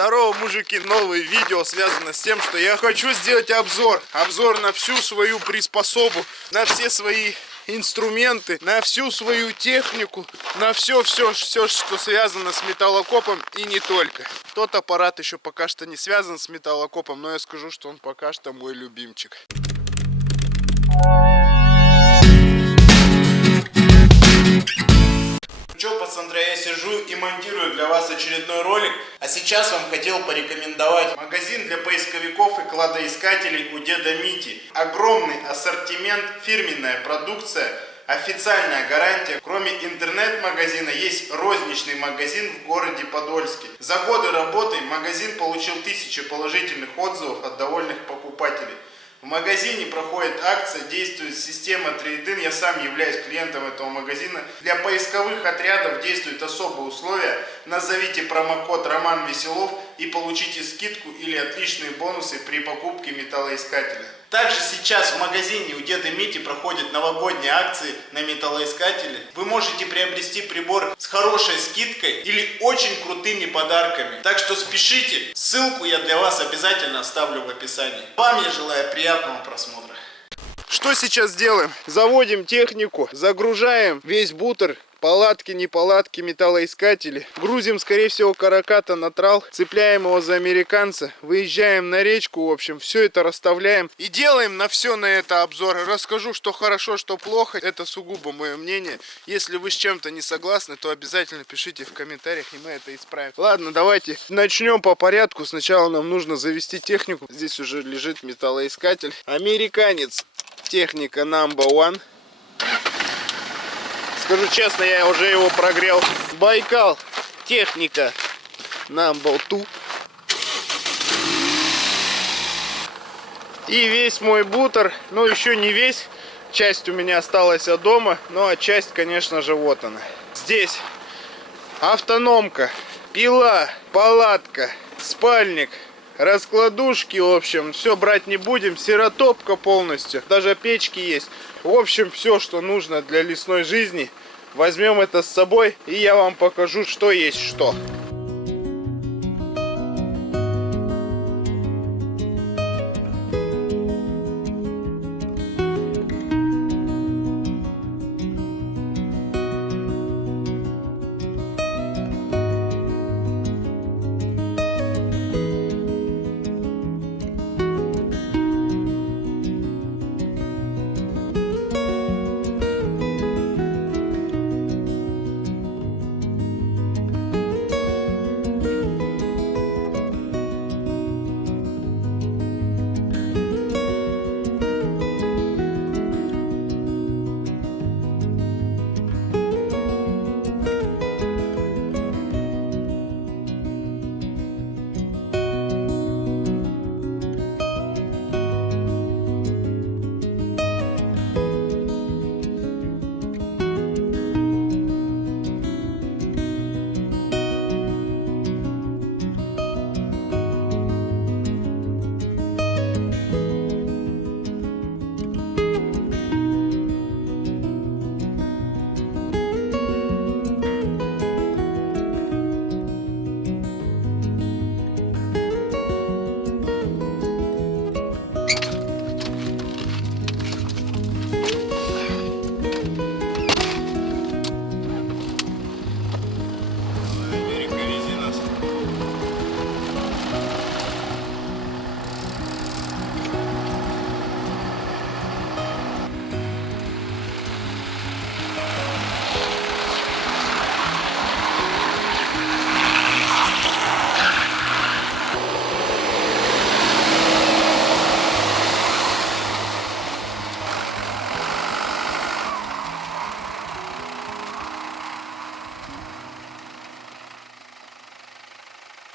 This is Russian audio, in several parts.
Здорово, мужики, новое видео связано с тем, что я хочу сделать обзор на всю свою приспособу, на все свои инструменты, на всю свою технику, на все, что связано с металлокопом и не только. Тот аппарат еще пока что не связан с металлокопом, но я скажу, что он пока что мой любимчик. Чё, пацаны, я сижу и монтирую для вас очередной ролик, а сейчас вам хотел порекомендовать магазин для поисковиков и кладоискателей у деда Мити. Огромный ассортимент, фирменная продукция, официальная гарантия. Кроме интернет-магазина есть розничный магазин в городе Подольске. За годы работы магазин получил 1000 положительных отзывов от довольных покупателей. В магазине проходит акция, действует система трейд-ин. Я сам являюсь клиентом этого магазина. Для поисковых отрядов действуют особые условия. Назовите промокод Роман Веселов и получите скидку или отличные бонусы при покупке металлоискателя. Также сейчас в магазине у деда Мити проходят новогодние акции на металлоискатели. Вы можете приобрести прибор с хорошей скидкой или очень крутыми подарками. Так что спешите, ссылку я для вас обязательно оставлю в описании. Вам я желаю приятного просмотра. Что сейчас делаем? Заводим технику, загружаем весь бутер. Палатки, неполадки, металлоискатели. Грузим, скорее всего, караката на трал. Цепляем его за американца. Выезжаем на речку. В общем, все это расставляем. И делаем на все на это обзор. Расскажу, что хорошо, что плохо. Это сугубо мое мнение. Если вы с чем-то не согласны, то обязательно пишите в комментариях, и мы это исправим. Ладно, давайте начнем по порядку. Сначала нам нужно завести технику. Здесь уже лежит металлоискатель. Американец. Техника number one. Скажу честно, я уже его прогрел. Байкал. Техника number two. И весь мой бутер, ну еще не весь, часть у меня осталась от дома, ну а часть, конечно же, вот она. Здесь автономка, пила, палатка, спальник, раскладушки, в общем, все брать не будем, сиротопка полностью, даже печки есть. В общем, все, что нужно для лесной жизни, возьмем это с собой, и я вам покажу, что есть что.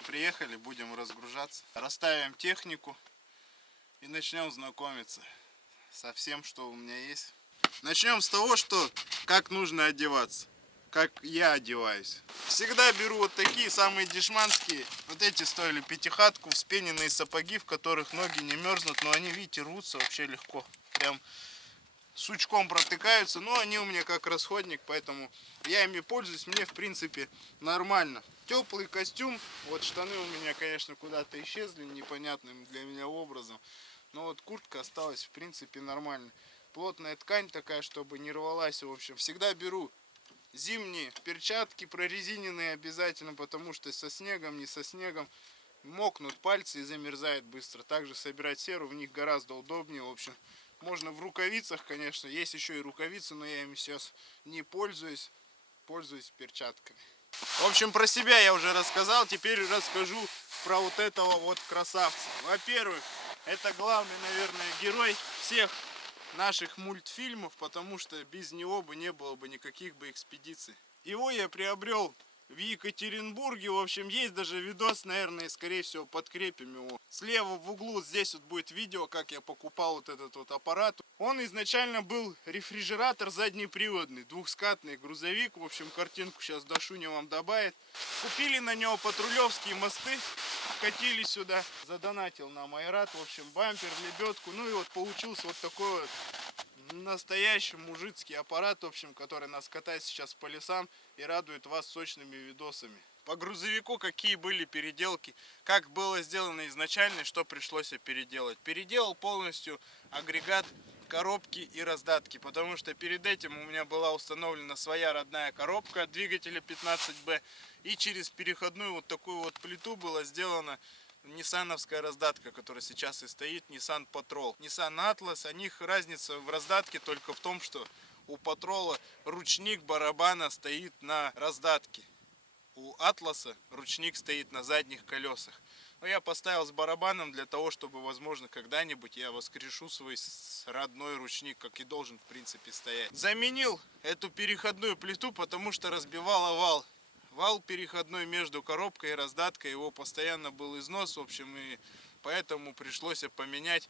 Приехали, будем разгружаться. Расставим технику и начнем знакомиться со всем, что у меня есть. Начнем с того, что как нужно одеваться, как я одеваюсь. Всегда беру вот такие самые дешманские. Вот эти стоили пятихатку, вспененные сапоги, в которых ноги не мерзнут, но они, видите, рвутся вообще легко. Прям сучком протыкаются, но они у меня как расходник, поэтому я ими пользуюсь, мне в принципе нормально. Теплый костюм, вот штаны у меня, конечно, куда-то исчезли непонятным для меня образом, но вот куртка осталась в принципе нормально. Плотная ткань такая, чтобы не рвалась, в общем. Всегда беру зимние перчатки прорезиненные обязательно, потому что со снегом, не со снегом мокнут пальцы и замерзает быстро. Также собирать серу в них гораздо удобнее, в общем. Можно в рукавицах, конечно, есть еще и рукавицы, но я ими сейчас не пользуюсь, пользуюсь перчатками. В общем, про себя я уже рассказал, теперь расскажу про вот этого вот красавца. Во-первых, это главный, наверное, герой всех наших мультфильмов, потому что без него бы не было бы никаких бы экспедиций. Его я приобрел в Екатеринбурге, в общем, есть даже видос, наверное, скорее всего подкрепим его. Слева в углу здесь вот будет видео, как я покупал вот этот вот аппарат. Он изначально был рефрижератор заднеприводный, двухскатный грузовик, в общем, картинку сейчас Дашуня вам добавит. Купили на него патрулевские мосты, катили сюда, задонатил нам Айрат, в общем, бампер, лебедку, ну и вот получился вот такой вот настоящий мужицкий аппарат, в общем, который нас катает сейчас по лесам и радует вас сочными видосами. По грузовику какие были переделки, как было сделано изначально и что пришлось переделать. Переделал полностью агрегат, коробки и раздатки, потому что перед этим у меня была установлена своя родная коробка от двигателя 15B, и через переходную вот такую вот плиту была сделана ниссановская раздатка, которая сейчас и стоит, Nissan Patrol. Nissan Atlas, у них разница в раздатке только в том, что у Patrol ручник барабана стоит на раздатке. У Атласа ручник стоит на задних колесах. Но я поставил с барабаном для того, чтобы, возможно, когда-нибудь я воскрешу свой родной ручник, как и должен, в принципе, стоять. Заменил эту переходную плиту, потому что разбивала вал. Вал переходной между коробкой и раздаткой, его постоянно был износ, в общем, и поэтому пришлось поменять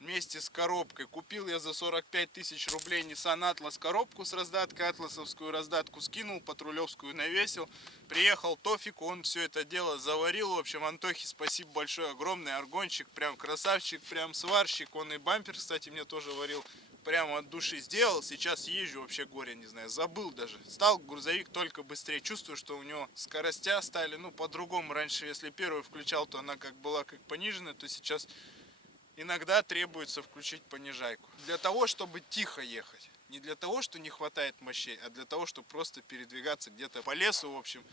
вместе с коробкой. Купил я за 45 тысяч рублей Nissan Atlas коробку с раздаткой, атласовскую раздатку скинул, патрулевскую навесил. Приехал Тофик, он все это дело заварил. В общем, Антохе спасибо большое, огромный аргончик, прям красавчик, прям сварщик. Он и бампер, кстати, мне тоже варил. Прямо от души сделал, сейчас езжу, вообще горе не знаю, забыл даже. Стал грузовик только быстрее, чувствую, что у него скоростя стали, ну, по-другому. Раньше, если первую включал, то она как была как пониженная, то сейчас иногда требуется включить понижайку. Для того, чтобы тихо ехать. Не для того, что не хватает мощей, а для того, чтобы просто передвигаться где-то по лесу, в общем,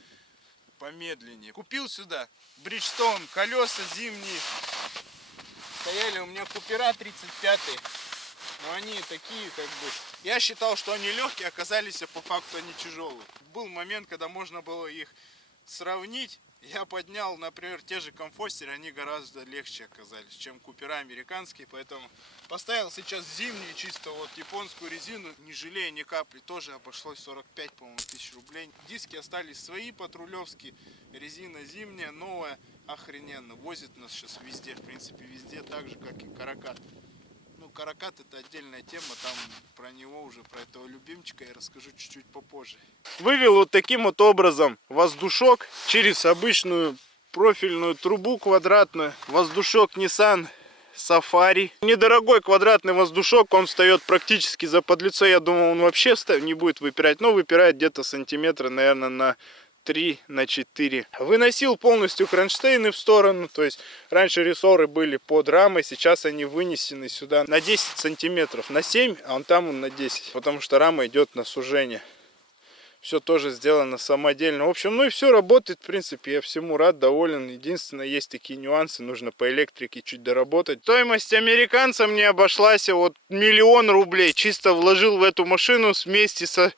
помедленнее. Купил сюда Bridgestone, колеса зимние. Стояли у меня Купера 35-е. Но они такие, как бы, я считал, что они легкие, оказались, а по факту они тяжелые. Был момент, когда можно было их сравнить. Я поднял, например, те же комфостеры, они гораздо легче оказались, чем Купера американские. Поэтому поставил сейчас зимние, чисто вот японскую резину, не жалея ни капли. Тоже обошлось 45, по-моему, тысяч рублей. Диски остались свои, патрулевские, резина зимняя, новая, охрененно. Возит нас сейчас везде, в принципе, везде, так же, как и Каракат. Ну, Каракат это отдельная тема, там про него уже, про этого любимчика я расскажу чуть-чуть попозже. Вывел вот таким вот образом воздушок через обычную профильную трубу квадратную. Воздушок Nissan Safari. Недорогой квадратный воздушок, он встает практически за подлицо. Я думал, он вообще не будет выпирать, но выпирает где-то сантиметра, наверное, на 3 на 4. Выносил полностью кронштейны в сторону, то есть раньше рессоры были под рамой, сейчас они вынесены сюда на 10 сантиметров, на 7, а он там на 10, потому что рама идет на сужение. Все тоже сделано самодельно. В общем, ну и все работает, в принципе, я всему рад, доволен. Единственное, есть такие нюансы, нужно по электрике чуть доработать. Стоимость американца мне обошлась вот 1 000 000 рублей. Чисто вложил в эту машину вместе с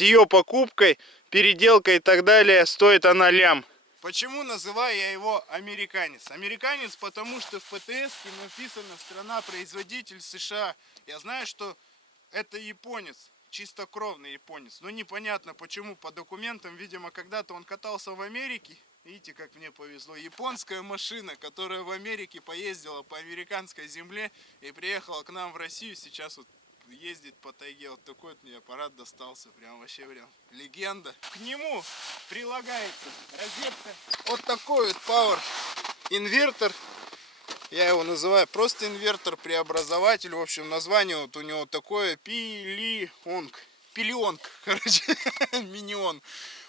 ее покупкой, переделкой и так далее. Стоит она лям. Почему называю я его американец? Американец, потому что в ПТС написано страна-производитель США. Я знаю, что это японец. Чистокровный японец. Но непонятно почему по документам. Видимо, когда-то он катался в Америке. Видите, как мне повезло. Японская машина, которая в Америке поездила по американской земле и приехала к нам в Россию. Сейчас вот ездит по тайге. Вот такой вот мне аппарат достался. Прям вообще прям легенда. К нему прилагается розетка. Вот такой вот Power инвертор. Я его называю просто инвертор-преобразователь. В общем, название вот у него такое пилионг, короче, минион.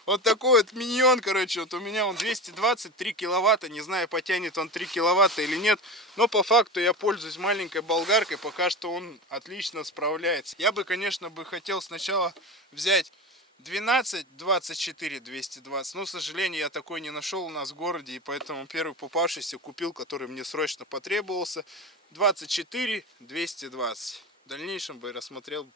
Вот такой вот миньон, короче, вот у меня он 223 киловатта, не знаю, потянет он 3 киловатта или нет, но по факту я пользуюсь маленькой болгаркой, пока что он отлично справляется. Я бы, конечно, хотел сначала взять 12-24 220, но, к сожалению, я такой не нашел у нас в городе, и поэтому первый попавшийся купил, который мне срочно потребовался, 24 220. В дальнейшем бы рассмотрел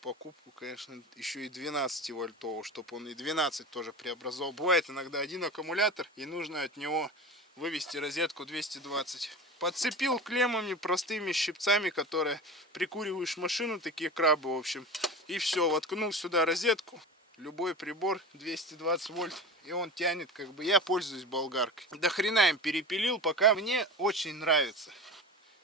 покупку, конечно, еще и 12 вольтового, чтобы он и 12 тоже преобразовал. Бывает иногда один аккумулятор, и нужно от него вывести розетку 220. Подцепил клеммами, простыми щипцами, которые прикуриваешь машину, такие крабы, в общем. И все, воткнул сюда розетку, любой прибор 220 вольт, и он тянет, как бы я пользуюсь болгаркой. До хрена им перепилил, пока мне очень нравится.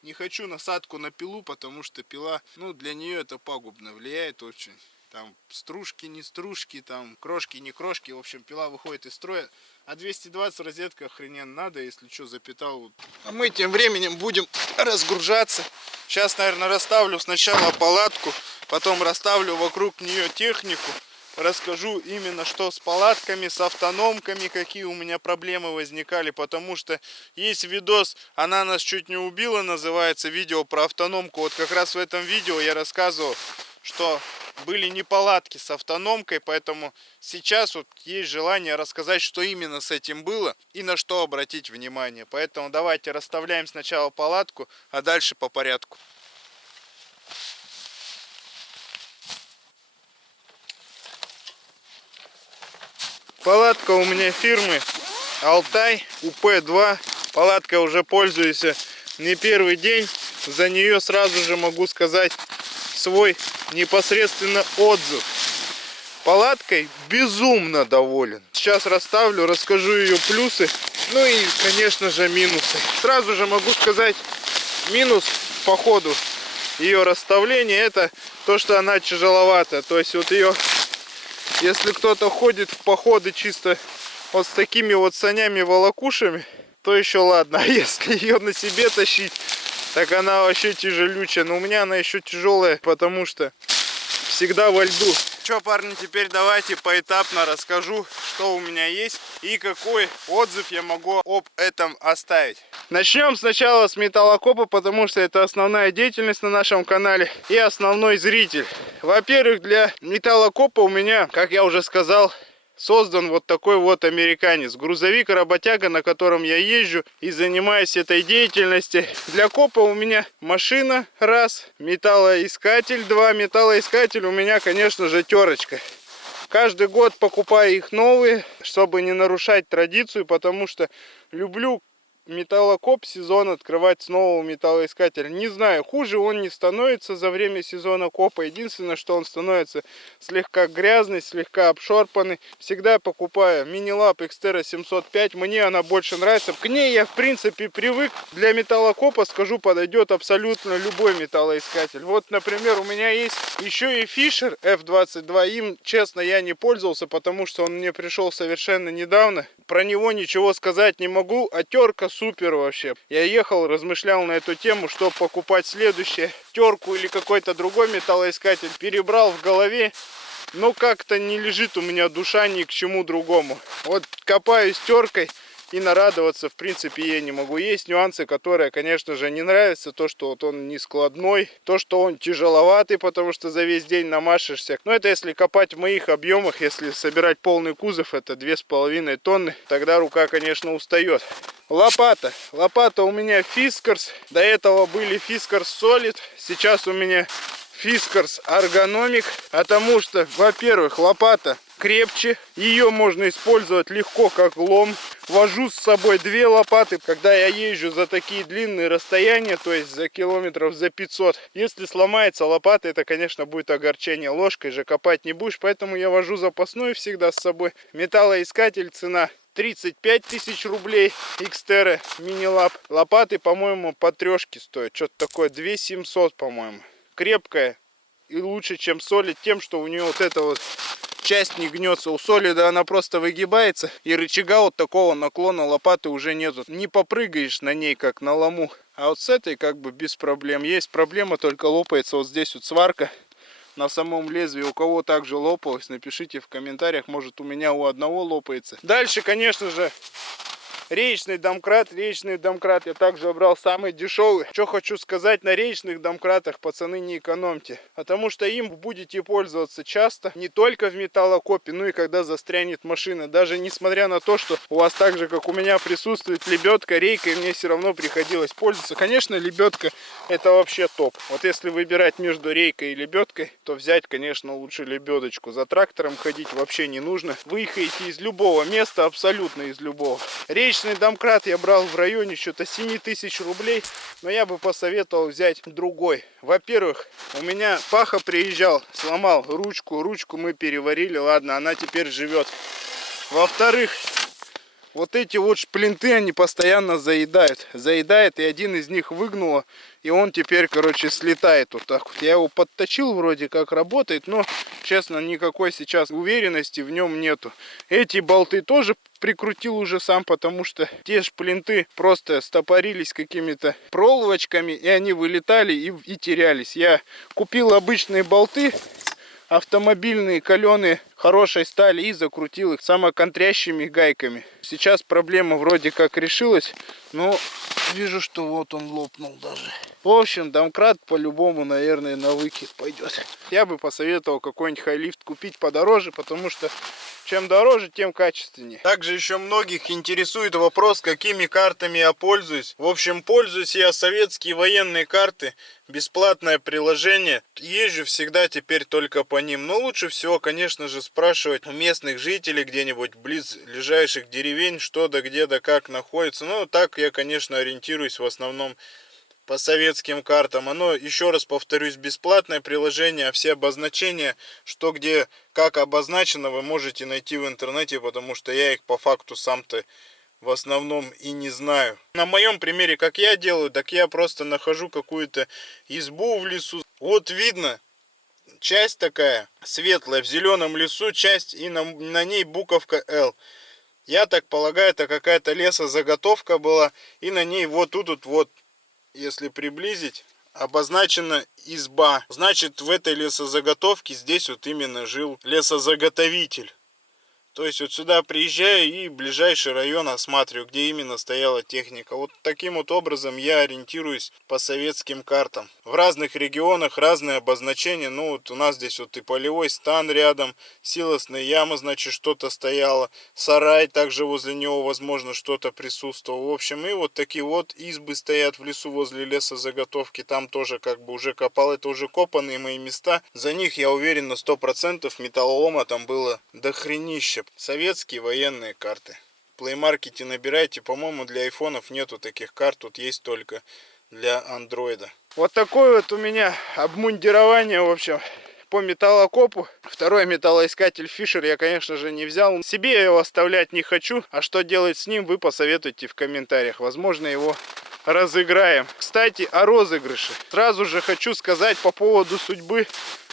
Не хочу насадку на пилу, потому что пила, ну, для нее это пагубно влияет очень. Там стружки, не стружки, там крошки, не крошки. В общем, пила выходит из строя. А 220 розетка охрененно надо, если что, запитал. А мы тем временем будем разгружаться. Сейчас, наверное, расставлю сначала палатку, потом расставлю вокруг нее технику. Расскажу именно что с палатками, с автономками, какие у меня проблемы возникали, потому что есть видос «Она нас чуть не убила», называется, видео про автономку. Вот как раз в этом видео я рассказывал, что были неполадки с автономкой, поэтому сейчас вот есть желание рассказать, что именно с этим было и на что обратить внимание. Поэтому давайте расставляем сначала палатку, а дальше по порядку. Палатка у меня фирмы Алтай УП-2. Палатка уже пользуюсь не первый день. За нее сразу же могу сказать свой непосредственно отзыв. Палаткой безумно доволен. Сейчас расставлю, расскажу ее плюсы, ну и, конечно же, минусы. Сразу же могу сказать минус по ходу ее расставления, это то, что она тяжеловата. То есть вот ее... Если кто-то ходит в походы чисто вот с такими вот санями-волокушами, то еще ладно. А если ее на себе тащить, так она вообще тяжелючая. Но у меня она еще тяжелая, потому что всегда во льду. Че, парни, теперь давайте поэтапно расскажу, что у меня есть и какой отзыв я могу об этом оставить. Начнем сначала с металлокопа, потому что это основная деятельность на нашем канале и основной зритель. Во-первых, для металлокопа у меня, как я уже сказал, создан вот такой вот американец. Грузовик-работяга, на котором я езжу и занимаюсь этой деятельностью. Для копа у меня машина, раз, металлоискатель, два. Металлоискатель у меня, конечно же, терочка. Каждый год покупаю их новые, чтобы не нарушать традицию, потому что люблю металлокоп сезон открывать с нового металлоискателя. Не знаю, хуже он не становится за время сезона копа. Единственное, что он становится слегка грязный, слегка обшорпанный. Всегда покупаю Minilab Xterra 705. Мне она больше нравится. К ней я, в принципе, привык. Для металлокопа, скажу, подойдет абсолютно любой металлоискатель. Вот, например, у меня есть еще и Fisher F22. Им, честно, я не пользовался, потому что он мне пришел совершенно недавно. Про него ничего сказать не могу. А терка супер вообще. Я ехал, размышлял на эту тему, что покупать следующее. Терку или какой-то другой металлоискатель. Перебрал в голове. Но как-то не лежит у меня душа ни к чему другому. Вот копаюсь теркой. И нарадоваться, в принципе, я не могу. Есть нюансы, которые, конечно же, не нравятся. То, что вот он не складной. То, что он тяжеловатый, потому что за весь день намашешься. Но это если копать в моих объемах. Если собирать полный кузов, это 2,5 тонны. Тогда рука, конечно, устает. Лопата. Лопата у меня Fiskars. До этого были Fiskars Solid. Сейчас у меня Fiskars Ergonomic. Потому что, во-первых, лопата крепче. Ее можно использовать легко, как лом. Вожу с собой две лопаты, когда я езжу за такие длинные расстояния, то есть за километров за 500. Если сломается лопата, это, конечно, будет огорчение. Ложкой же копать не будешь, поэтому я вожу запасную всегда с собой. Металлоискатель, цена 35 тысяч рублей. Xterra Minilab. Лопаты, по-моему, по трешке стоят. Что-то такое, 2700, по-моему. Крепкая и лучше, чем Solid, тем, что у нее вот эта вот часть не гнется. У солида она просто выгибается, и рычага вот такого наклона лопаты уже нету. Не попрыгаешь на ней, как на лому. А вот с этой как бы без проблем. Есть проблема, только лопается вот здесь вот сварка на самом лезвии. У кого также лопалось, напишите в комментариях. Может, у меня у одного лопается. Дальше, конечно же, речный домкрат. Речный домкрат я также брал самый дешевый. Что хочу сказать, на речных домкратах, пацаны, не экономьте. Потому что им будете пользоваться часто. Не только в металлокопе, но и когда застрянет машина. Даже несмотря на то, что у вас так же, как у меня, присутствует лебедка, рейка, и мне все равно приходилось пользоваться. Конечно, лебедка это вообще топ. Вот если выбирать между рейкой и лебедкой, то взять, конечно, лучше лебедочку. За трактором ходить вообще не нужно. Выехаете из любого места, абсолютно из любого. Речный домкрат я брал в районе что-то 7000 рублей, но я бы посоветовал взять другой. Во-первых, у меня Паха приезжал, сломал ручку, ручку мы переварили, ладно, она теперь живет. Во-вторых, вот эти вот шплинты, они постоянно заедают. Заедает, и один из них выгнуло, и он теперь, короче, слетает вот так вот. Я его подточил, вроде как работает, но, честно, никакой сейчас уверенности в нем нету. Эти болты тоже прикрутил уже сам, потому что те шплинты просто стопорились какими-то проволочками, и они вылетали и терялись. Я купил обычные болты, автомобильные, каленые, хорошей стали, и закрутил их самоконтрящими гайками. Сейчас проблема вроде как решилась, но вижу, что вот он лопнул даже. В общем, домкрат по-любому, наверное, на выкид пойдет. Я бы посоветовал какой-нибудь хайлифт купить подороже, потому что чем дороже, тем качественнее. Также еще многих интересует вопрос, какими картами я пользуюсь. В общем, пользуюсь я советские военные карты. Бесплатное приложение. Езжу всегда теперь только по ним. Но лучше всего, конечно же, спрашивать у местных жителей где-нибудь близ ближайших деревень, что да где да как находится. Ну, так я, конечно, ориентируюсь в основном по советским картам. Оно, еще раз повторюсь, бесплатное приложение, а все обозначения, что где как обозначено, вы можете найти в интернете, потому что я их по факту сам-то в основном и не знаю. На моем примере, как я делаю, так я просто нахожу какую-то избу в лесу. Вот видно, часть такая светлая в зеленом лесу, часть, и на ней буковка L. Я так полагаю, это какая-то лесозаготовка была, и на ней вот тут вот, если приблизить, обозначена изба. Значит, в этой лесозаготовке здесь вот именно жил лесозаготовитель. То есть вот сюда приезжаю и ближайший район осматриваю, где именно стояла техника. Вот таким вот образом я ориентируюсь по советским картам. В разных регионах разные обозначения. Ну вот у нас здесь вот и полевой стан рядом, силосная яма, значит, что-то стояло. Сарай, также возле него, возможно, что-то присутствовало. В общем, и вот такие вот избы стоят в лесу возле лесозаготовки. Там тоже как бы уже копал, это уже копанные мои места. За них, я уверен, на 100% металлолома там было дохренища. Советские военные карты. В Play Market набирайте. По-моему, для айфонов нету таких карт. Тут есть только для андроида. Вот такое вот у меня обмундирование, в общем, по металлокопу. Второй металлоискатель Fisher я, конечно же, не взял. Себе я его оставлять не хочу. А что делать с ним, вы посоветуйте в комментариях. Возможно, его разыграем. Кстати, о розыгрыше. Сразу же хочу сказать по поводу судьбы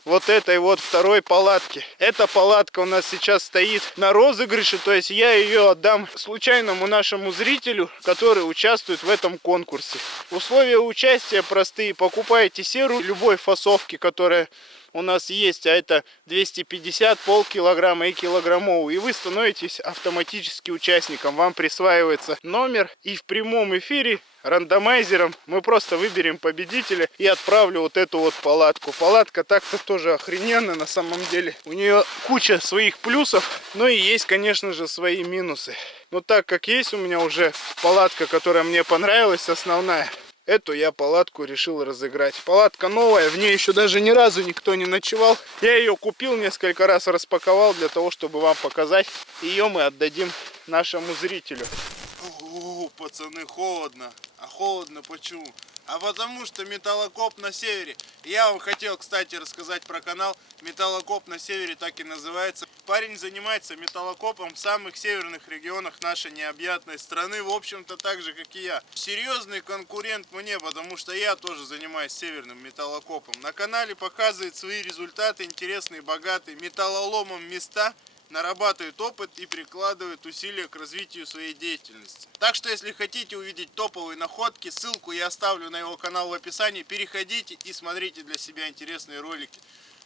вот этой вот второй палатки. Эта палатка у нас сейчас стоит на розыгрыше, то есть я ее отдам случайному нашему зрителю, который участвует в этом конкурсе. Условия участия простые. Покупаете серу любой фасовки, которая у нас есть, а это 250, полкилограмма и килограммовую, и вы становитесь автоматически участником. Вам присваивается номер, и в прямом эфире рандомайзером мы просто выберем победителя и отправлю вот эту вот палатку. Палатка так-то тоже охрененная на самом деле. У нее куча своих плюсов, но и есть, конечно же, свои минусы. Но так как есть у меня уже палатка, которая мне понравилась, основная, эту я палатку решил разыграть. Палатка новая, в ней еще даже ни разу никто не ночевал. Я ее купил, несколько раз распаковал для того, чтобы вам показать. Ее мы отдадим нашему зрителю. Пацаны, холодно. А холодно почему? А потому что металлокоп на севере. Я вам хотел, кстати, рассказать про канал. Металлокоп на севере так и называется. Парень занимается металлокопом в самых северных регионах нашей необъятной страны, в общем-то так же, как и я. Серьезный конкурент мне, потому что я тоже занимаюсь северным металлокопом. На канале показывает свои результаты, интересные, богатые металлоломом места, нарабатывает опыт и прикладывает усилия к развитию своей деятельности. Так что, если хотите увидеть топовые находки, ссылку я оставлю на его канал в описании. Переходите и смотрите для себя интересные ролики.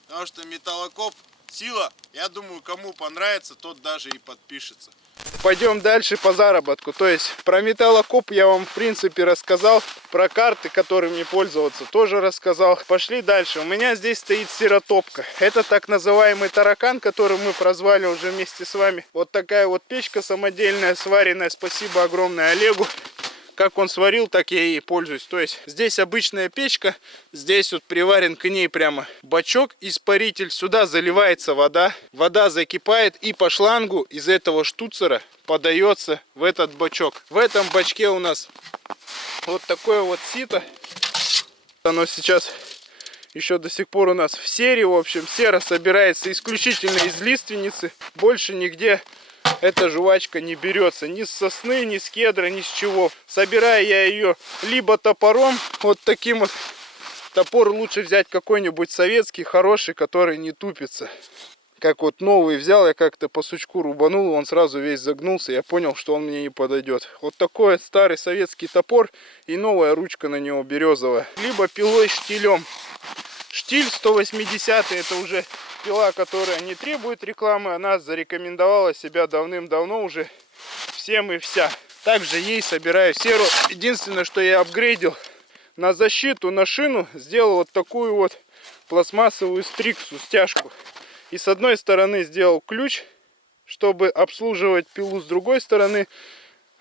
Потому что металлокоп сила. Я думаю, кому понравится, тот даже и подпишется. Пойдем дальше по заработку. То есть про металлокоп я вам в принципе рассказал. Про карты, которыми пользоваться, тоже рассказал. Пошли дальше. У меня здесь стоит сиротопка. Это так называемый таракан, который мы прозвали уже вместе с вами. Вот такая вот печка самодельная, сваренная. Спасибо огромное Олегу. Как он сварил, так я и пользуюсь. То есть здесь обычная печка, здесь вот приварен к ней прямо бачок, испаритель. Сюда заливается вода, вода закипает и по шлангу из этого штуцера подается в этот бачок. В этом бачке у нас вот такое вот сито. Оно сейчас еще до сих пор у нас в сере. В общем, сера собирается исключительно из лиственницы. Больше нигде эта жвачка не берется ни с сосны, ни с кедра, ни с чего. Собираю я ее либо топором, вот таким вот. Топор лучше взять какой-нибудь советский, хороший, который не тупится. Как вот новый взял, я как-то по сучку рубанул, он сразу весь загнулся, я понял, что он мне не подойдет. Вот такой старый советский топор и новая ручка на него березовая. Либо пилой штилем. Штиль 180, это уже пила, которая не требует рекламы, она зарекомендовала себя давным-давно уже всем и вся. Также ей собираю серу. Единственное, что я апгрейдил на защиту, на шину, сделал вот такую вот пластмассовую стриксу, стяжку. И с одной стороны сделал ключ, чтобы обслуживать пилу, с другой стороны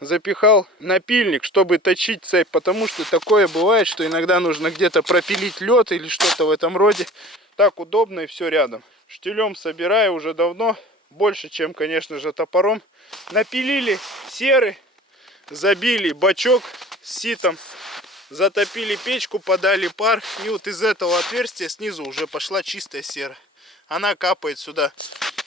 запихал напильник, чтобы точить цепь, потому что такое бывает, что иногда нужно где-то пропилить лед или что-то в этом роде. Так удобно и все рядом. Штилем собираю уже давно, больше, чем, конечно же, топором. Напилили серы, забили бачок с ситом, затопили печку, подали пар. И вот из этого отверстия снизу уже пошла чистая сера. Она капает сюда.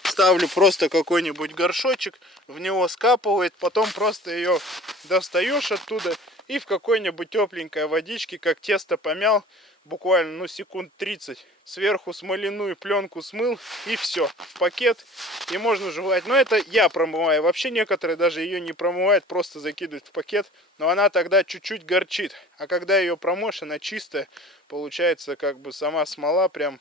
Ставлю просто какой-нибудь горшочек, в него скапывает, потом просто ее достаешь оттуда и в какой-нибудь тепленькой водичке, как тесто помял, буквально секунд 30, сверху смоляную пленку смыл и все, в пакет, и можно жевать. Но это я промываю, вообще некоторые даже ее не промывают, просто закидывают в пакет, но она тогда чуть-чуть горчит, а когда ее промоешь, она чистая, получается как бы сама смола прям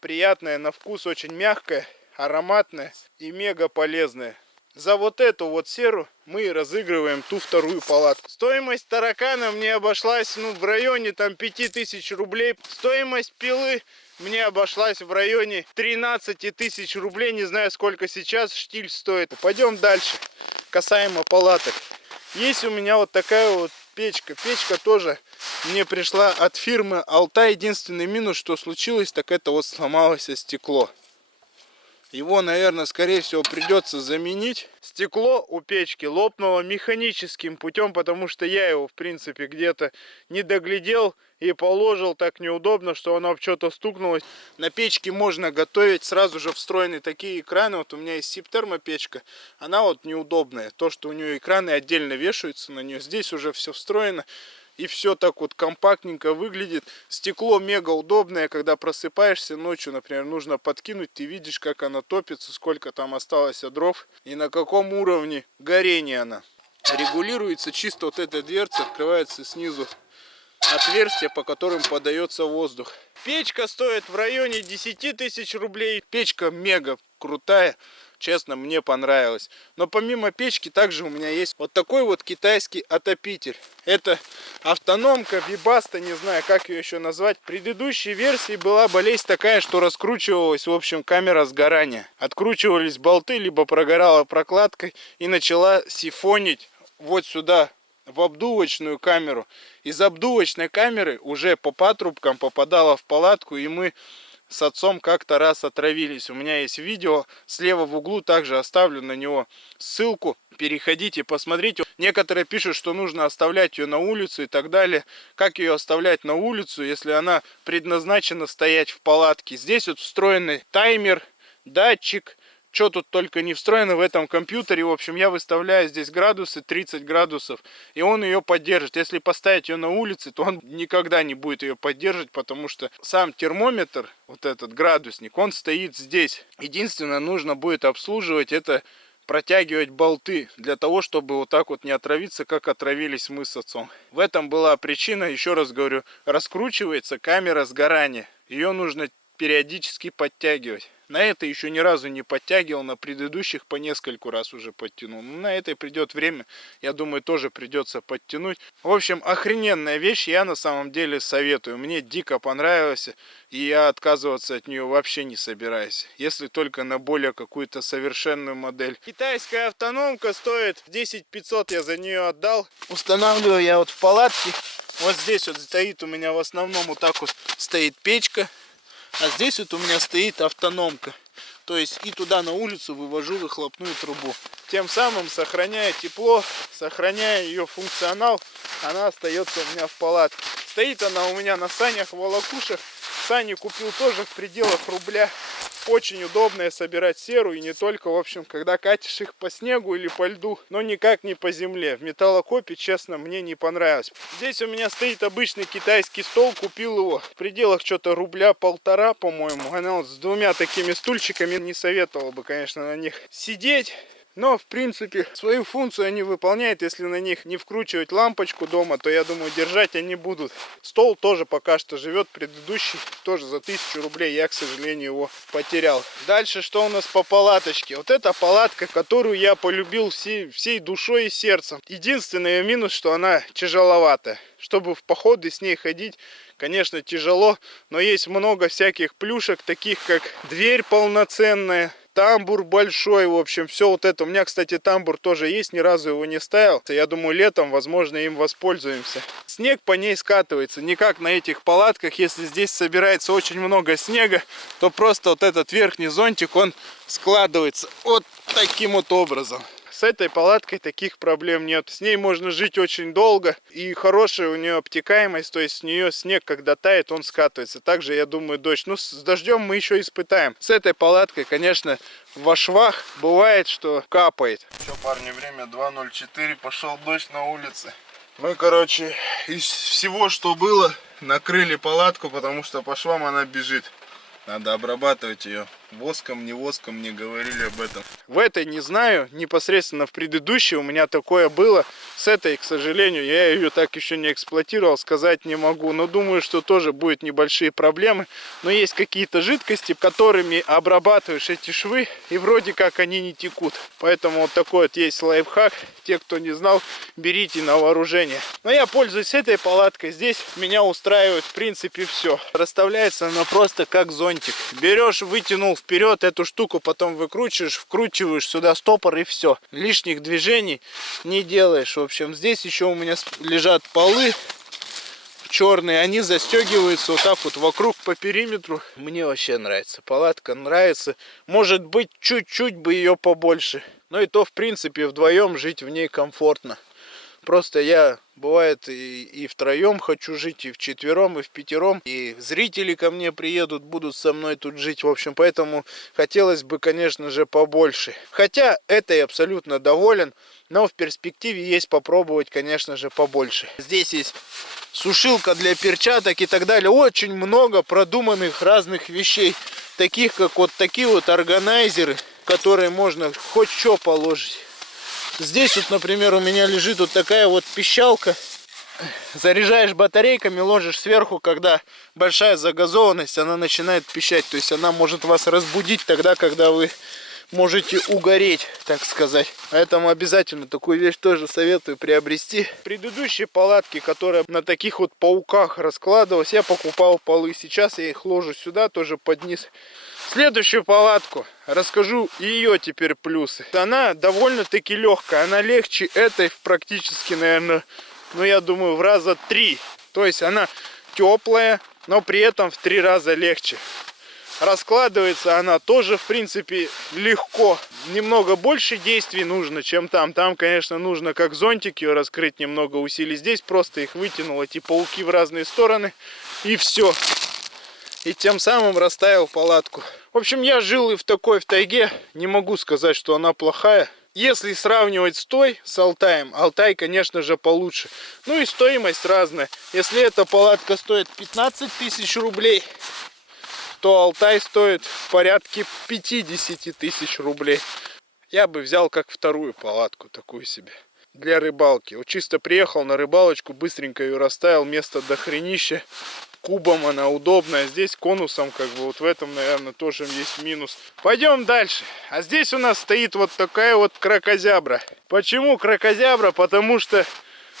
приятная на вкус, очень мягкая, ароматная и мега полезная. За вот эту вот серу мы разыгрываем ту вторую палатку. Стоимость таракана мне обошлась в районе там 5000 рублей. Стоимость пилы мне обошлась в районе 13 тысяч рублей. Не знаю, сколько сейчас штиль стоит. Пойдем дальше. Касаемо палаток. Есть у меня вот такая вот печка. Печка тоже мне пришла от фирмы Алтай. Единственный минус, что случилось, так это вот сломалось стекло. Его, наверное, скорее всего придется заменить. Стекло у печки лопнуло механическим путем, потому что я его, в принципе, где-то не доглядел и положил так неудобно, что оно об что-то стукнулось. На печке можно готовить, сразу же встроены такие экраны. Вот у меня есть сибтермопечка, она вот неудобная. То, что у нее экраны отдельно вешаются на нее, здесь уже все встроено. И все так вот компактненько выглядит. Стекло мега удобное, когда просыпаешься ночью, например, нужно подкинуть, ты видишь, как оно топится, сколько там осталось дров и на каком уровне горения она. Регулируется чисто вот эта дверца, открывается снизу отверстие, по которым подается воздух. Печка стоит в районе 10 тысяч рублей. Печка мега крутая. Честно, мне понравилось. Но помимо печки, также у меня есть вот такой вот китайский отопитель. Это автономка, вибаста, не знаю, как ее еще назвать. В предыдущей версии была болезнь такая, что раскручивалась, в общем, камера сгорания. Откручивались болты, либо прогорала прокладкой и начала сифонить вот сюда, в обдувочную камеру. Из обдувочной камеры уже по патрубкам попадала в палатку, и мы с отцом как-то раз отравились. У меня есть видео, слева в углу также оставлю на него ссылку. Переходите, посмотрите. Некоторые пишут, что нужно оставлять ее на улицу и так далее. Как ее оставлять на улицу, если она предназначена стоять в палатке? Здесь вот встроенный таймер, датчик, что тут только не встроено в этом компьютере. В общем, я выставляю здесь градусы, 30 градусов, и он ее поддержит. Если поставить ее на улице, то он никогда не будет ее поддерживать, потому что сам термометр, вот этот градусник, он стоит здесь. Единственное, нужно будет обслуживать это, протягивать болты для того, чтобы вот так вот не отравиться, как отравились мы с отцом. В этом была причина, еще раз говорю, раскручивается камера сгорания. Ее нужно периодически подтягивать. На это еще ни разу не подтягивал, на предыдущих по нескольку раз уже подтянул. Но на это придет время, я думаю, тоже придется подтянуть. В общем, охрененная вещь, я на самом деле советую. Мне дико понравилось, и я отказываться от нее вообще не собираюсь. Если только на более какую-то совершенную модель. Китайская автономка стоит 10 500, я за нее отдал. Устанавливаю я вот в палатке. Вот здесь вот стоит у меня в основном вот так вот стоит печка. А здесь вот у меня стоит автономка. То есть и туда на улицу вывожу выхлопную трубу. Тем самым сохраняя тепло, сохраняя ее функционал, она остается у меня в палатке. Стоит она у меня на санях, волокушах. Сани купил тоже в пределах рубля. Очень удобно собирать серу, и не только, в общем, когда катишь их по снегу или по льду, но никак не по земле. В металлокопе, честно, мне не понравилось. Здесь у меня стоит обычный китайский стол, купил его в пределах что-то рубля 1,5, по-моему. Она вот с двумя такими стульчиками, не советовал бы, конечно, на них сидеть. Но, в принципе, свою функцию они выполняют. Если на них не вкручивать лампочку дома, то, я думаю, держать они будут. Стол тоже пока что живет. Предыдущий тоже за 1000 рублей. Я, к сожалению, его потерял. Дальше, что у нас по палаточке? Вот эта палатка, которую я полюбил всей душой и сердцем. Единственный ее минус, что она тяжеловатая. Чтобы в походы с ней ходить, конечно, тяжело. Но есть много всяких плюшек, таких как дверь полноценная. Тамбур большой, в общем, все вот это. У меня, кстати, тамбур тоже есть, ни разу его не ставил. Я думаю, летом, возможно, им воспользуемся. Снег по ней скатывается, не как на этих палатках. Если здесь собирается очень много снега, то просто вот этот верхний зонтик, он складывается вот таким вот образом. С этой палаткой таких проблем нет. С ней можно жить очень долго. И хорошая у нее обтекаемость. То есть с нее снег, когда тает, он скатывается. Также, я думаю, дождь. Ну, с дождем мы еще испытаем. С этой палаткой, конечно, во швах бывает, что капает. Все, парни, время 2:04. Пошел дождь на улице. Мы, короче, из всего, что было, накрыли палатку, потому что по швам она бежит. Надо обрабатывать ее. Воском, не говорили об этом. В этой не знаю, непосредственно в предыдущей у меня такое было. С этой, к сожалению, я ее так еще не эксплуатировал, сказать не могу. Но думаю, что тоже будут небольшие проблемы. Но есть какие-то жидкости, которыми обрабатываешь эти швы, и вроде как они не текут. Поэтому вот такой вот есть лайфхак. Те, кто не знал, берите на вооружение. Но я пользуюсь этой палаткой. Здесь меня устраивает, в принципе, все. Расставляется она просто как зонтик. Берешь, вытянул вперед эту штуку, потом выкручиваешь, вкручиваешь сюда стопор, и все. Лишних движений не делаешь. В общем, здесь еще у меня лежат полы черные, они застегиваются вот так вот вокруг по периметру. Мне вообще нравится. Палатка нравится. Может быть, чуть-чуть бы ее побольше. Но и то, в принципе, вдвоем жить в ней комфортно. Просто я, бывает, и втроем хочу жить, и вчетвером, и в пятером. И зрители ко мне приедут, будут со мной тут жить. В общем, поэтому хотелось бы, конечно же, побольше. Хотя этой абсолютно доволен, но в перспективе есть попробовать, конечно же, побольше. Здесь есть сушилка для перчаток и так далее. Очень много продуманных разных вещей. Таких, как вот такие вот органайзеры, которые можно хоть что положить. Здесь вот, например, у меня лежит вот такая вот пищалка. Заряжаешь батарейками, ложишь сверху, когда большая загазованность, она начинает пищать. То есть она может вас разбудить тогда, когда вы можете угореть, так сказать. Поэтому обязательно такую вещь тоже советую приобрести. В предыдущей палатке, которая на таких вот пауках раскладывалась, я покупал полы. Сейчас я их ложу сюда, тоже под низ. Следующую палатку расскажу ее теперь плюсы. Она довольно-таки легкая. Она легче этой практически, наверное, ну я думаю, в раза 3. То есть она теплая, но при этом в 3 раза легче. Раскладывается она тоже, в принципе, легко. Немного больше действий нужно, чем там. Там, конечно, нужно как зонтик ее раскрыть, немного усилий. Здесь просто их вытянул, эти пауки в разные стороны, и все. и тем самым расставил палатку. В общем, я жил и в тайге, не могу сказать, что она плохая. Если сравнивать с той, с Алтаем, Алтай, конечно же, получше. Ну и стоимость разная. Если эта палатка стоит 15 тысяч рублей, то Алтай стоит в порядке 50 тысяч рублей. Я бы взял как вторую палатку, такую себе, для рыбалки. Вот чисто приехал на рыбалочку, быстренько ее расставил, место дохренища. Кубом она удобная, здесь конусом, как бы, вот в этом, наверное, тоже есть минус. Пойдем дальше. А здесь у нас стоит вот такая вот кракозябра. Почему кракозябра? Потому что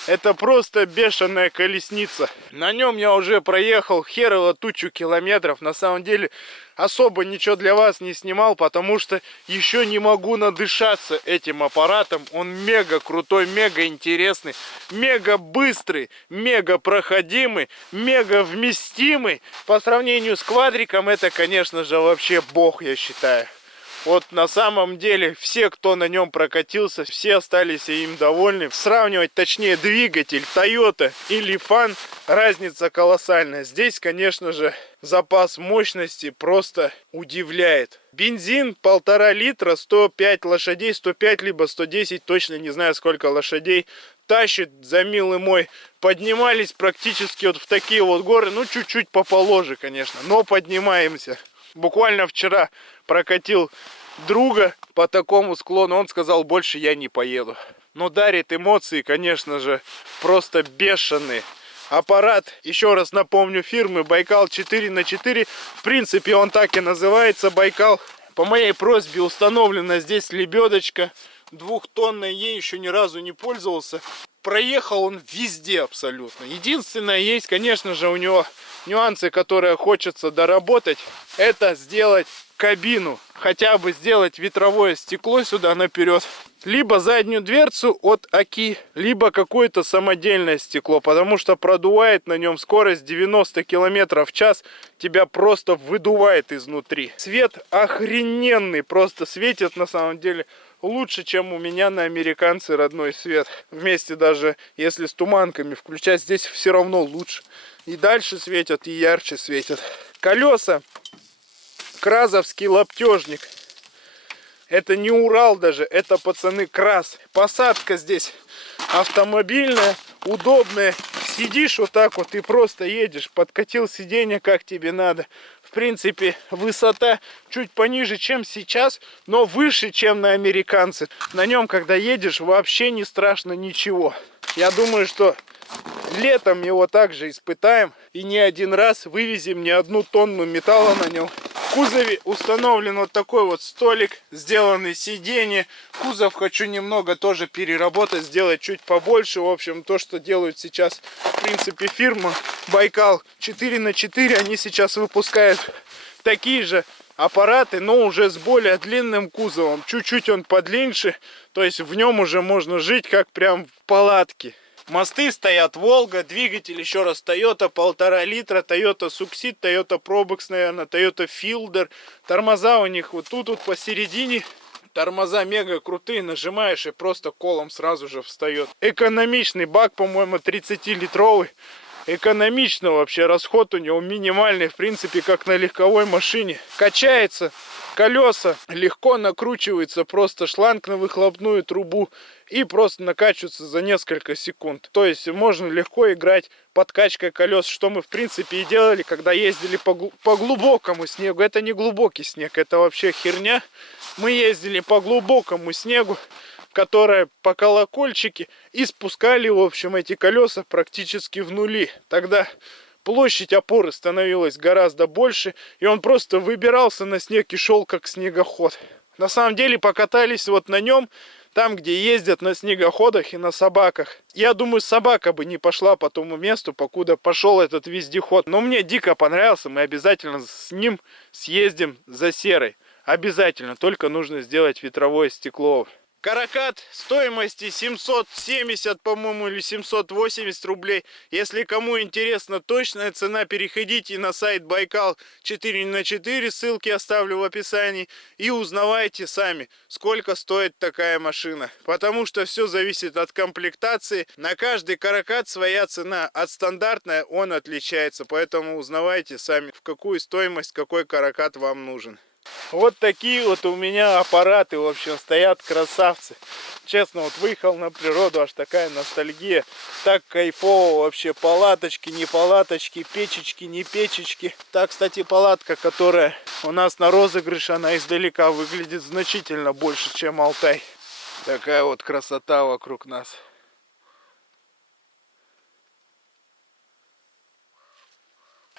это просто бешеная колесница. На нем я уже проехал херово тучу километров. На самом деле особо ничего для вас не снимал, потому что еще не могу надышаться этим аппаратом. Он мега крутой, мега интересный, мега быстрый, мега проходимый, мега вместимый. По сравнению с квадриком это, конечно же, вообще бог, я считаю. Вот на самом деле все, кто на нем прокатился, все остались им довольны. Сравнивать, точнее, двигатель Toyota и Lifan, разница колоссальная. Здесь, конечно же, запас мощности просто удивляет. Бензин 1,5 литра, 105 лошадей, 105 либо 110, точно не знаю сколько лошадей. Тащит, за милый мой. Поднимались практически вот в такие вот горы, ну чуть-чуть поположе, конечно, но поднимаемся. Буквально вчера прокатил друга по такому склону, он сказал, больше я не поеду. Но дарит эмоции, конечно же, просто бешеные. Аппарат, еще раз напомню, фирмы Байкал 4х4. В принципе, он так и называется, Байкал. По моей просьбе установлена здесь лебедочка. 2-тонная, ей еще ни разу не пользовался. Проехал он везде абсолютно. Единственное, есть, конечно же, у него нюансы, которые хочется доработать. Это сделать кабину. Хотя бы сделать ветровое стекло сюда наперед. Либо заднюю дверцу от Аки, либо какое-то самодельное стекло. Потому что продувает на нем скорость 90 км в час. Тебя просто выдувает изнутри. Свет охрененный. Просто светит на самом деле лучше, чем у меня на американце родной свет. Вместе даже если с туманками включать, здесь все равно лучше. И дальше светят, и ярче светят. Колеса. Кразовский лаптежник. Это не Урал даже, это, пацаны, Краз. Посадка здесь автомобильная, удобная. Сидишь вот так вот и просто едешь. Подкатил сиденье, как тебе надо. В принципе, высота чуть пониже, чем сейчас, но выше, чем на американце. На нем, когда едешь, вообще не страшно ничего. Я думаю, что летом его также испытаем. И не один раз вывезем не 1 тонну металла на нем. В кузове установлен вот такой вот столик, сделаны сиденья. Кузов хочу немного тоже переработать, сделать чуть побольше. В общем, то, что делают сейчас, в принципе, фирма Байкал 4х4, они сейчас выпускают такие же аппараты, но уже с более длинным кузовом. Чуть-чуть он подлиннее, то есть в нем уже можно жить как прям в палатке. Мосты стоят Волга, двигатель еще раз Toyota 1,5 литра, Toyota Succeed, Toyota Probox, наверное, Toyota Fielder. Тормоза у них вот тут вот посередине. Тормоза мега крутые, нажимаешь и просто колом сразу же встает. Экономичный бак, по-моему, 30-литровый. Экономично вообще, расход у него минимальный, в принципе, как на легковой машине. Качается. Колеса легко накручивается, просто шланг на выхлопную трубу и просто накачивается за несколько секунд. То есть можно легко играть подкачкой колес, что мы в принципе и делали, когда ездили по глубокому снегу. Это не глубокий снег, это вообще херня. Мы ездили по глубокому снегу, которая по колокольчике, и спускали, в общем, эти колеса практически в нули. Тогда площадь опоры становилась гораздо больше, и он просто выбирался на снег и шел как снегоход. На самом деле покатались вот на нем, там, где ездят на снегоходах и на собаках. Я думаю, собака бы не пошла по тому месту, покуда пошел этот вездеход. Но мне дико понравился, мы обязательно с ним съездим за серой. Обязательно, только нужно сделать ветровое стекло. Каракат стоимости 770, по-моему, или 780 рублей. Если кому интересна точная цена, переходите на сайт Байкал 4х4, ссылки оставлю в описании, и узнавайте сами, сколько стоит такая машина. Потому что все зависит от комплектации. На каждый каракат своя цена. От стандартной он отличается. Поэтому узнавайте сами, в какую стоимость какой каракат вам нужен. Вот такие вот у меня аппараты, в общем, стоят, красавцы. Честно, вот выехал на природу, аж такая ностальгия. Так кайфово вообще, палаточки, не палаточки, печечки, не печечки. Так, кстати, палатка, которая у нас на розыгрыше, она издалека выглядит значительно больше, чем Алтай. Такая вот красота вокруг нас.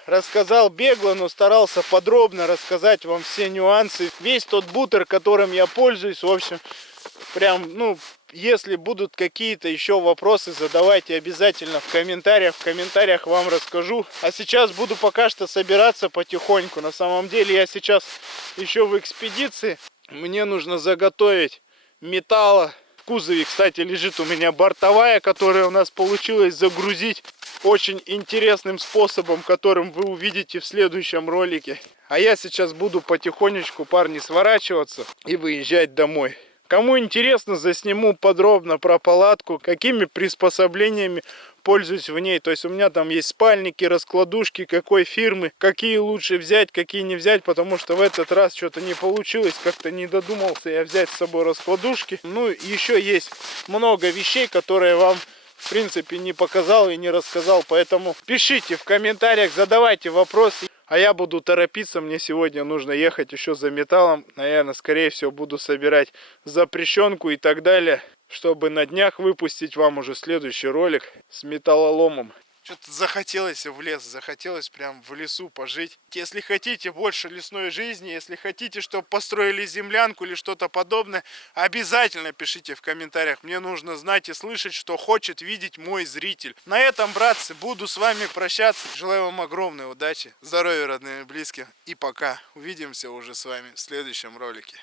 Рассказал бегло, но старался подробно рассказать вам все нюансы. Весь тот бутер, которым я пользуюсь, в общем, прям, ну, если будут какие-то еще вопросы, задавайте обязательно в комментариях. В комментариях вам расскажу. А сейчас буду пока что собираться потихоньку. На самом деле я сейчас еще в экспедиции. Мне нужно заготовить металла. В кузове, кстати, лежит у меня бортовая, которая у нас получилось загрузить очень интересным способом, которым вы увидите в следующем ролике. А я сейчас буду потихонечку, парни, сворачиваться и выезжать домой. Кому интересно, засниму подробно про палатку, какими приспособлениями пользуюсь в ней. То есть у меня там есть спальники, раскладушки, какой фирмы, какие лучше взять, какие не взять, потому что в этот раз что-то не получилось, как-то не додумался я взять с собой раскладушки. Ну, еще есть много вещей, которые вам, в принципе, не показал и не рассказал, поэтому пишите в комментариях, задавайте вопросы. А я буду торопиться, мне сегодня нужно ехать еще за металлом. Наверное, скорее всего, буду собирать запрещенку и так далее, чтобы на днях выпустить вам уже следующий ролик с металлоломом. Что-то захотелось в лес, захотелось прям в лесу пожить. Если хотите больше лесной жизни, если хотите, чтобы построили землянку или что-то подобное, обязательно пишите в комментариях. Мне нужно знать и слышать, что хочет видеть мой зритель. На этом, братцы, буду с вами прощаться. Желаю вам огромной удачи, здоровья, родным и близким. И пока. Увидимся уже с вами в следующем ролике.